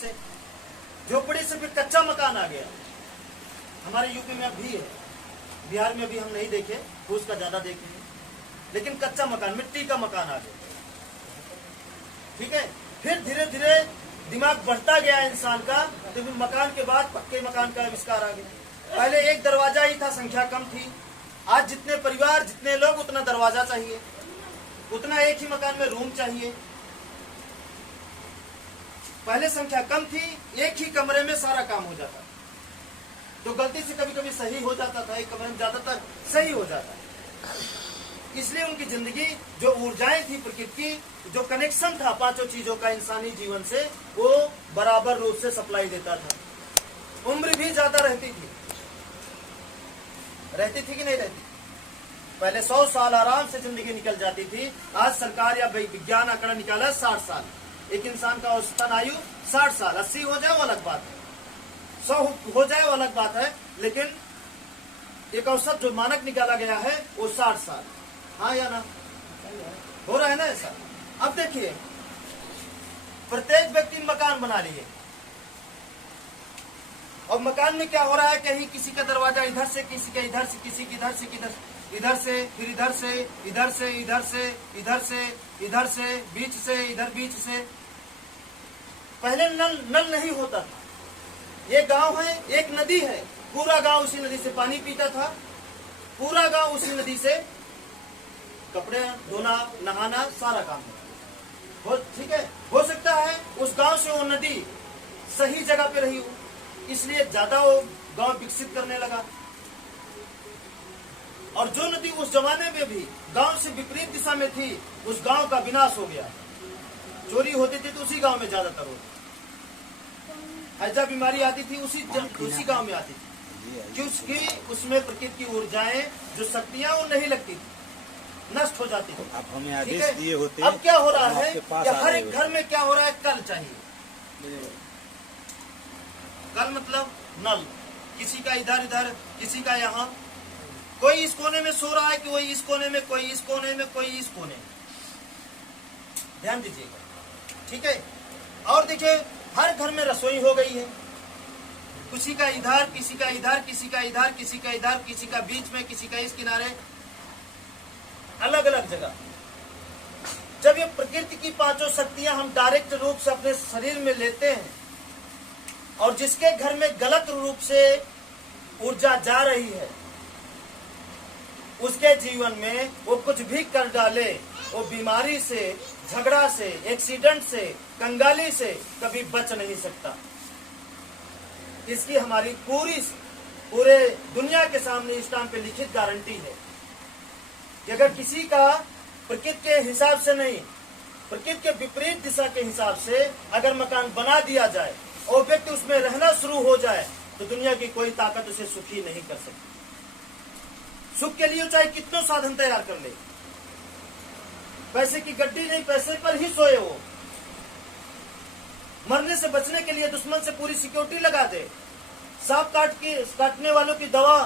से। झोपड़ी से फिर कच्चा मकान आ गया। हमारे यूपी में अब भी है, बिहार में अभी हम नहीं देखे, फूस का ज्यादा देखे हैं, लेकिन कच्चा मकान, मिट्टी का मकान आ गया। ठीक है, फिर धीरे धीरे दिमाग बढ़ता गया इंसान का, तो फिर मकान के बाद पक्के मकान का आविष्कार आ गया। पहले एक दरवाजा ही था, संख्या कम थी। आज जितने परिवार, जितने लोग, उतना दरवाजा चाहिए, उतना एक ही मकान में रूम चाहिए। पहले संख्या कम थी, एक ही कमरे में सारा काम हो जाता, तो गलती से कभी कभी सही हो जाता था, एक कमरे में ज्यादातर सही हो जाता है। इसलिए उनकी जिंदगी, जो ऊर्जाएं थी प्रकृति की, जो कनेक्शन था पांचों चीजों का इंसानी जीवन से, वो बराबर रूप से सप्लाई देता था। उम्र भी ज्यादा रहती थी कि नहीं रहती? पहले 100 साल आराम से जिंदगी निकल जाती थी। आज सरकार या विज्ञान आंकड़ा निकाला 60 साल। एक इंसान का औसतन आयु 60 साल। 80 हो जाए वो अलग बात है, 100 हो जाए वो अलग बात है, लेकिन एक औसत जो मानक निकाला गया है वो 60 साल। हाँ या ना? हो रहा है ना ऐसा? अब देखिए, प्रत्येक व्यक्ति मकान बना लिए, और मकान में क्या हो रहा है, कहीं किसी का दरवाजा इधर से, किसी का इधर से, किसी की इधर से, इधर से, फिर इधर से, इधर से, इधर से, इधर से, इधर से, बीच से, इधर बीच से। पहले नल नहीं होता था। ये गांव है, एक नदी है, पूरा गांव उसी नदी से पानी पीता था, पूरा गांव उसी नदी से कपड़े धोना, नहाना, सारा काम हो। ठीक है, हो सकता है उस गांव से वो नदी सही जगह पे रही हो, इसलिए ज्यादा वो गांव विकसित करने लगा। और जो नदी उस जमाने में भी गांव से विपरीत दिशा में थी, उस गांव का विनाश हो गया। चोरी होती थी तो उसी गांव में ज्यादातर होती, हैजा बीमारी आती थी उसी गांव में आती थी, क्योंकि उसमें प्रकृति की ऊर्जाएं, जो शक्तियां, वो नहीं लगती थी, नष्ट हो जाती थी। अब हमें आदेश दिए होते। अब क्या हो रहा है कि हर एक घर में क्या हो रहा है, कल चाहिए। कल मतलब नल, किसी का इधर इधर, किसी का यहाँ, कोई इस कोने में सो रहा है कि वही इस कोने में, कोई इस कोने में, कोई इस कोने में। ध्यान दीजिएगा, ठीक है। और देखिए, हर घर में रसोई हो गई है, किसी का इधर, किसी का इधर, किसी का इधर, किसी का इधर, किसी का बीच में, किसी का इस किनारे, अलग अलग जगह। जब ये प्रकृति की पांचों शक्तियां हम डायरेक्ट रूप से अपने शरीर में लेते हैं, और जिसके घर में गलत रूप से ऊर्जा जा रही है, उसके जीवन में वो कुछ भी कर डाले, वो बीमारी से, झगड़ा से, एक्सीडेंट से, कंगाली से कभी बच नहीं सकता। इसकी हमारी पूरे दुनिया के सामने इस टाइम पे लिखित गारंटी है कि अगर किसी का प्रकृति के हिसाब से नहीं, प्रकृति के विपरीत दिशा के हिसाब से अगर मकान बना दिया जाए और व्यक्ति उसमें रहना शुरू हो जाए, तो दुनिया की कोई ताकत उसे सुखी नहीं कर सकती। सुख के लिए चाहे कितने साधन तैयार कर ले, पैसे की गड्डी नहीं, पैसे पर ही सोए वो, मरने से बचने के लिए दुश्मन से पूरी सिक्योरिटी लगा दे, सांप काटने वालों की दवा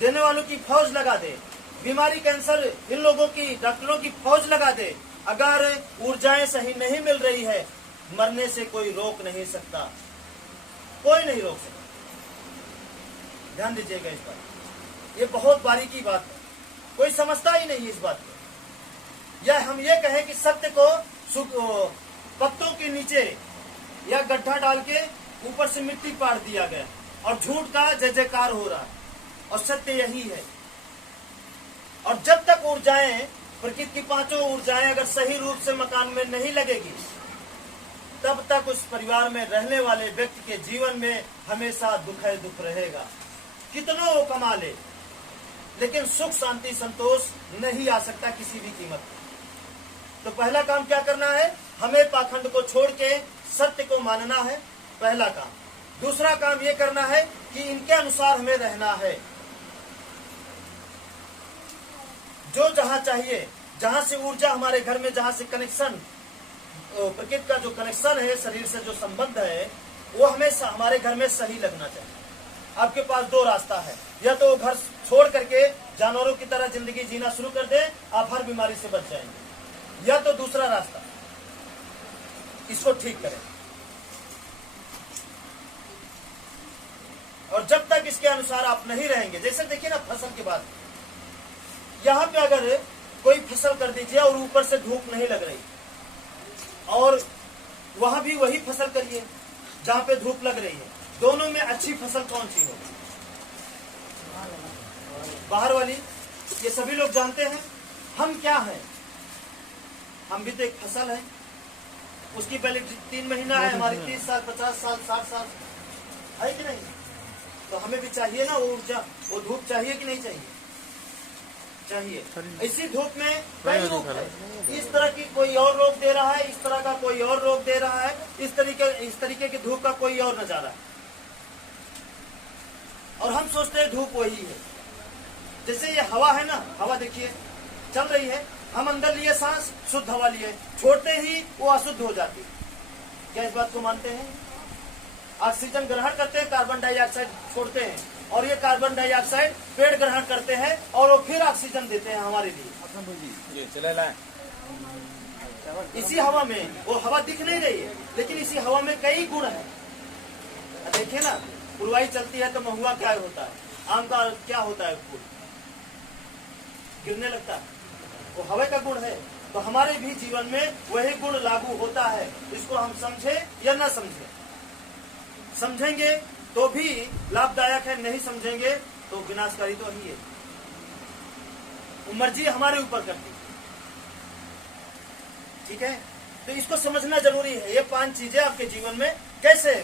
देने वालों की फौज लगा दे, बीमारी कैंसर इन लोगों की डॉक्टरों की फौज लगा दे, अगर ऊर्जाएं सही नहीं मिल रही है, मरने से कोई रोक नहीं सकता, कोई नहीं रोक सकता। ध्यान दीजिएगा इस बात, ये बहुत बारीकी बात है, कोई समझता ही नहीं इस बात को। या हम ये कहें कि सत्य को पत्तों के नीचे या गड्ढा डाल के ऊपर से मिट्टी पाड़ दिया गया, और झूठ का जय जयकार हो रहा है, और सत्य यही है। और जब तक ऊर्जाएं, प्रकृति की पांचों ऊर्जाएं अगर सही रूप से मकान में नहीं लगेगी, तब तक उस परिवार में रहने वाले व्यक्ति के जीवन में हमेशा दुख है, दुख रहेगा। कितनों वो कमा ले, लेकिन सुख, शांति, संतोष नहीं आ सकता किसी भी कीमत पर। तो पहला काम क्या करना है, हमें पाखंड को छोड़ के सत्य को मानना है, पहला काम। दूसरा काम ये करना है कि इनके अनुसार हमें रहना है। जो जहां चाहिए, जहां से ऊर्जा हमारे घर में, जहां से कनेक्शन, प्रकृति का जो कनेक्शन है, शरीर से जो संबंध है, वो हमेशा हमारे घर में सही लगना चाहिए। आपके पास दो रास्ता है, या तो घर छोड़ करके जानवरों की तरह जिंदगी जीना शुरू कर दे, आप हर बीमारी से बच जाएंगे, या तो दूसरा रास्ता, इसको ठीक करें। इसके अनुसार आप नहीं रहेंगे। जैसे देखिए ना फसल के बाद यहाँ पे अगर कोई फसल कर दीजिए और ऊपर से धूप नहीं लग रही, और वहां भी वही फसल करिए जहां पे धूप लग रही है, दोनों में अच्छी फसल कौन सी होगी? बाहर वाली। ये सभी लोग जानते हैं। हम क्या हैं? हम भी तो एक फसल है, उसकी पहले 3 महीना है, हमारी 30 साल 50 साल 60 साल है कि नहीं? तो हमें भी चाहिए ना वो ऊर्जा, वो धूप चाहिए कि नहीं चाहिए? चाहिए। इसी धूप में कई रोग है, इस तरह की कोई और रोग दे रहा है, इस तरह का कोई और रोग दे रहा है, इस तरीके की धूप का कोई और नजारा है, और हम सोचते हैं धूप वही है। जैसे ये हवा है ना, हवा देखिए चल रही है, हम अंदर लिए सांस, शुद्ध हवा लिए, छोड़ते ही वो अशुद्ध हो जाती है। क्या इस बात को मानते हैं? ऑक्सीजन ग्रहण करते हैं, कार्बन डाइऑक्साइड छोड़ते हैं, और ये कार्बन डाइऑक्साइड पेड़ ग्रहण करते हैं और वो फिर ऑक्सीजन देते हैं हमारे लिए। इसी हवा में, वो हवा दिख नहीं रही है, लेकिन इसी हवा में कई गुण है। देखिए ना, पुरवाई चलती है तो महुआ क्या होता है, आम का क्या होता है, फूल गिरने लगता है, वो हवा का गुण है। तो हमारे भी जीवन में वही गुण लागू होता है। इसको हम समझे या ना समझे, समझेंगे तो भी लाभदायक है, नहीं समझेंगे तो विनाशकारी तो ही है। मर्जी हमारे ऊपर करती है, ठीक है? तो इसको समझना जरूरी है। ये 5 चीजें आपके जीवन में कैसे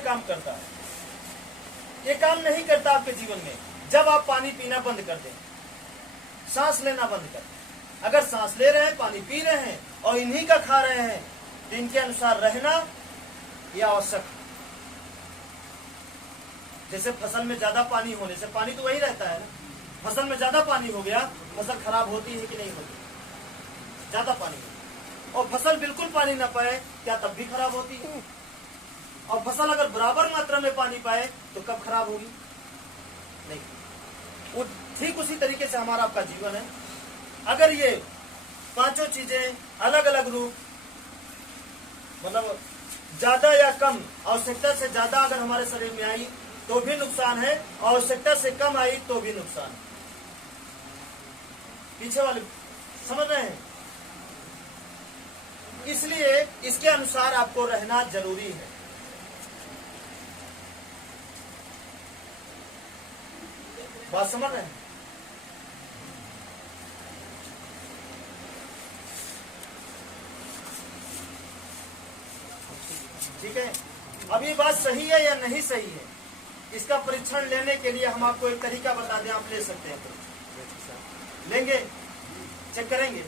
काम करता है। ये काम नहीं करता आपके जीवन में जब आप पानी पीना बंद कर दें, सांस लेना बंद कर दें। अगर सांस ले रहे हैं, पानी पी रहे हैं और इन्हीं का खा रहे हैं, तो इनके अनुसार रहना यह आवश्यक है। जैसे फसल में ज्यादा पानी होने से, पानी तो वही रहता है ना, फसल में ज्यादा पानी हो गया, फसल खराब होती है कि नहीं होती? ज्यादा पानी, और फसल बिल्कुल पानी ना पाए, क्या तब भी खराब होती है? और फसल अगर बराबर मात्रा में पानी पाए तो कब खराब होगी? नहीं। वो ठीक उसी तरीके से हमारा आपका जीवन है। अगर ये 5 चीजें अलग अलग रूप, मतलब ज्यादा या कम, आवश्यकता से ज्यादा अगर हमारे शरीर में आई तो भी नुकसान है, आवश्यकता से कम आई तो भी नुकसान है। पीछे वाले समझ रहे हैं? इसलिए इसके अनुसार आपको रहना जरूरी है। बात समझ रहे हैं? ठीक है। अब ये बात सही है या नहीं सही है, इसका परीक्षण लेने के लिए हम आपको एक तरीका बता दें, आप ले सकते हैं। तो लेंगे, चेक करेंगे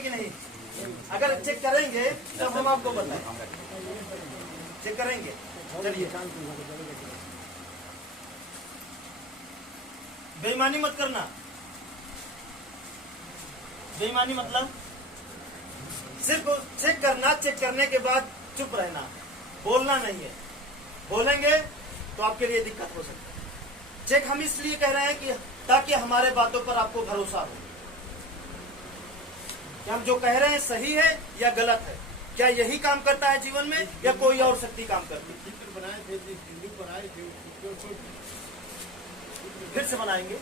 कि नहीं? अगर चेक करेंगे तब हम आपको बताएं। चेक करेंगे, चलिए। बेईमानी मत करना। बेईमानी मतलब सिर्फ चेक करना, चेक करने के बाद चुप रहना, बोलना नहीं है। बोलेंगे तो आपके लिए दिक्कत हो सकती है। चेक हम इसलिए कह रहे हैं कि ताकि हमारे बातों पर आपको भरोसा हो कि हम जो कह रहे हैं सही है या गलत है, क्या यही काम करता है जीवन में या कोई और शक्ति काम करती है। चित्र बनाए थे, फिर से बनाएंगे।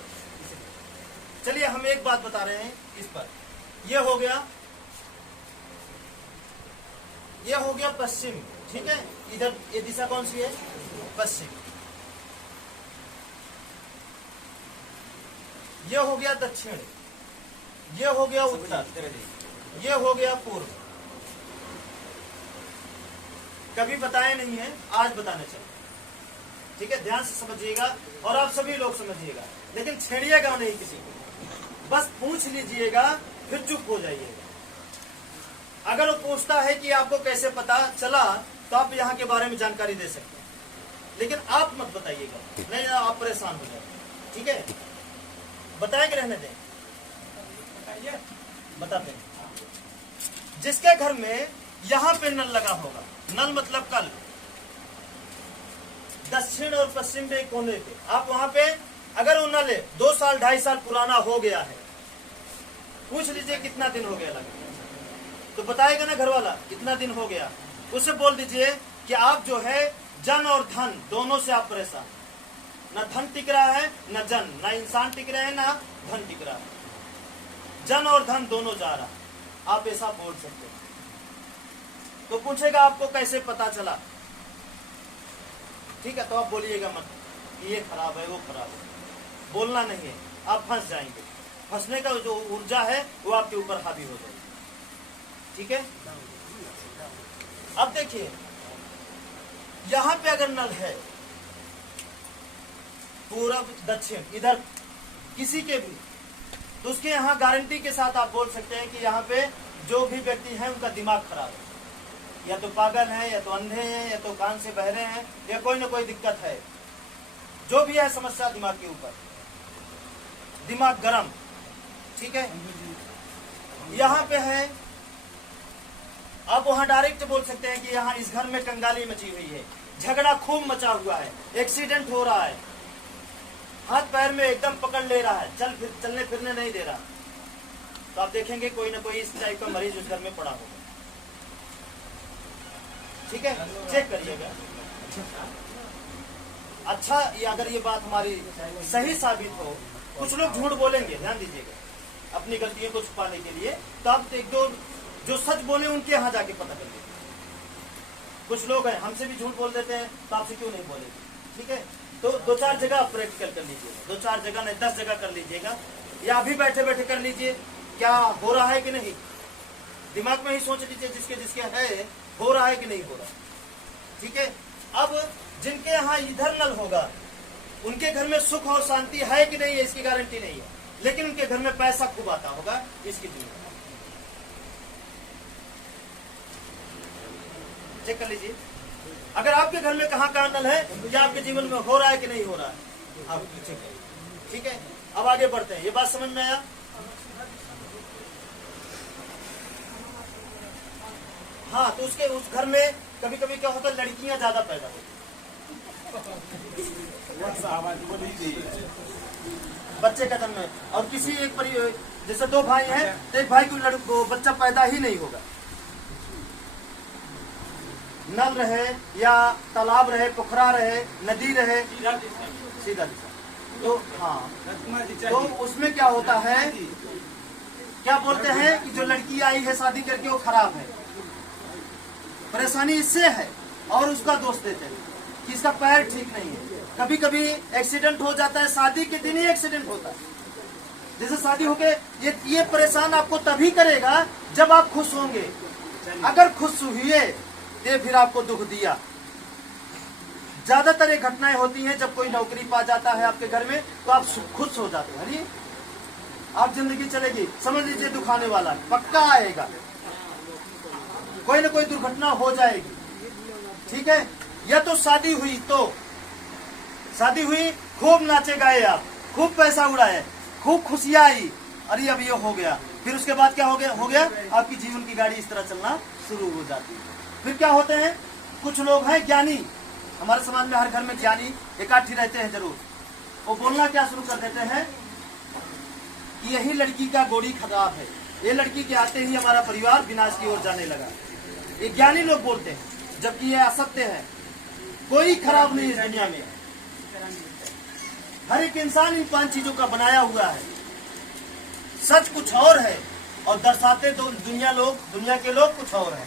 चलिए, हम एक बात बता रहे हैं इस पर। यह हो गया पश्चिम, ठीक है? इधर ये दिशा कौन सी है? पश्चिम। यह हो गया दक्षिण, यह हो गया उत्तर, यह हो गया पूर्व। कभी बताए नहीं है, आज बताने चले, ठीक है? ध्यान से समझिएगा और आप सभी लोग समझिएगा, लेकिन छेड़िएगा नहीं किसी को। बस पूछ लीजिएगा, फिर चुप हो जाइएगा। अगर वो पूछता है कि आपको कैसे पता चला, तो आप यहाँ के बारे में जानकारी दे सकते हैं, लेकिन आप मत बताइएगा, नहीं आप परेशान हो जाएंगे, ठीक है? बताएंगे, रहने दें, बताते हैं। जिसके घर में यहाँ पे नल लगा होगा, नल मतलब कल, दक्षिण और पश्चिम पे कोने पे, आप वहां पे अगर वो नल 2 साल 2.5 साल पुराना हो गया है, पूछ लीजिए कितना दिन हो गया लगा, तो बताएगा ना घर वाला कितना दिन हो गया। उसे बोल दीजिए कि आप जो है जन और धन दोनों से आप परेशान, न धन टिक रहा है न जन, न इंसान टिक रहे हैं न धन टिक रहा है, जन और धन दोनों जा रहा, आप ऐसा बोल सकते हैं। तो पूछेगा आपको कैसे पता चला, ठीक है, तो आप बोलिएगा मत कि ये खराब है वो खराब है, बोलना नहीं है, आप फंस जाएंगे। फंसने का जो ऊर्जा है वो आपके ऊपर हावी हो जाएगी, ठीक है। अब देखिए यहां पे अगर नल है पूरब दक्षिण इधर किसी के भी, तो उसके यहाँ गारंटी के साथ आप बोल सकते हैं कि यहाँ पे जो भी व्यक्ति है उनका दिमाग खराब है, या तो पागल है, या तो अंधे हैं, या तो कान से बहरे हैं, या कोई ना कोई दिक्कत है, जो भी है समस्या दिमाग के ऊपर, दिमाग गरम, ठीक है। यहाँ पे है, आप वहां डायरेक्ट बोल सकते हैं कि यहाँ इस घर में कंगाली मची हुई है, झगड़ा खूब मचा हुआ है, एक्सीडेंट हो रहा है, हाथ पैर में एकदम पकड़ ले रहा है, चलने फिरने नहीं दे रहा, तो आप देखेंगे कोई ना कोई इस टाइप का मरीज उस घर में पड़ा होगा, ठीक है, चेक करिएगा। अच्छा, ये अगर ये बात हमारी सही साबित हो, कुछ लोग झूठ बोलेंगे, ध्यान दीजिएगा, अपनी गलतियों को छुपाने के लिए, तो आप एक दो जो सच बोले उनके यहाँ जाके पता कर लीजिए। कुछ लोग हैं हमसे भी झूठ बोल देते हैं, तो आपसे क्यों नहीं बोलेंगे, ठीक है। तो 2-4 जगह आप प्रैक्टिकल कर लीजिएगा, 2-4 जगह नहीं 10 जगह कर लीजिएगा, या अभी बैठे बैठे कर लीजिए, क्या हो रहा है कि नहीं, दिमाग में ही सोच लीजिए, जिसके जिसके है हो रहा है कि नहीं हो रहा, ठीक है। अब जिनके यहाँ इधर नल होगा उनके घर में सुख और शांति है कि नहीं है इसकी गारंटी नहीं है, लेकिन उनके घर में पैसा खूब आता होगा, इसकी जिम्मेदारी चेक कर लीजिए। अगर आपके घर में कहाँ नल है, क्या आपके जीवन में हो रहा है कि नहीं हो रहा है, आप चेक करिए, ठीक है। अब आगे बढ़ते हैं, ये बात समझ में आया। हाँ, तो उसके उस घर में कभी कभी क्या होता है, लड़कियां ज्यादा पैदा होती, बच्चे का जन्म है, और किसी एक जैसे 2 भाई हैं तो एक भाई को बच्चा पैदा ही नहीं होगा, नल रहे या तालाब रहे, पोखरा रहे, नदी रहे, सीधा तो हाँ, तो उसमें क्या होता है, क्या बोलते हैं कि जो लड़की आई है शादी करके वो खराब है, परेशानी इससे है, और उसका दोष देते हैं कि इसका पैर ठीक नहीं है। कभी कभी एक्सीडेंट हो जाता है, शादी के दिन ही एक्सीडेंट होता है, जैसे शादी होके ये परेशान आपको तभी करेगा जब आप खुश होंगे, अगर खुश हुए तो फिर आपको दुख दिया। ज्यादातर ये घटनाएं होती हैं जब कोई नौकरी पा जाता है आपके घर में, तो आप खुश हो जाते हैं, अरे आप जिंदगी चलेगी, समझ लीजिए दुख आने वाला है, पक्का आएगा, कोई ना कोई दुर्घटना हो जाएगी, ठीक है। या तो शादी हुई, तो शादी हुई, खूब नाचे गाए आप, खूब पैसा उड़ाए, खूब खुशियां आई, अरे अब ये हो गया, फिर उसके बाद क्या हो गया आपकी जीवन की गाड़ी इस तरह चलना शुरू हो जाती है। फिर क्या होते हैं, कुछ लोग हैं ज्ञानी, हमारे समाज में हर घर में ज्ञानी एकाठी रहते हैं जरूर, वो बोलना क्या शुरू कर देते हैं कि यही लड़की का गोड़ी खराब है, ये लड़की के आते ही हमारा परिवार विनाश की ओर जाने लगा, ये ज्ञानी लोग बोलते हैं, जबकि ये असत्य है, कोई खराब नहीं इस दुनिया में, हर एक इंसान इन 5 चीजों का बनाया हुआ है, सच कुछ और है और दर्शाते तो दुनिया के लोग कुछ और है।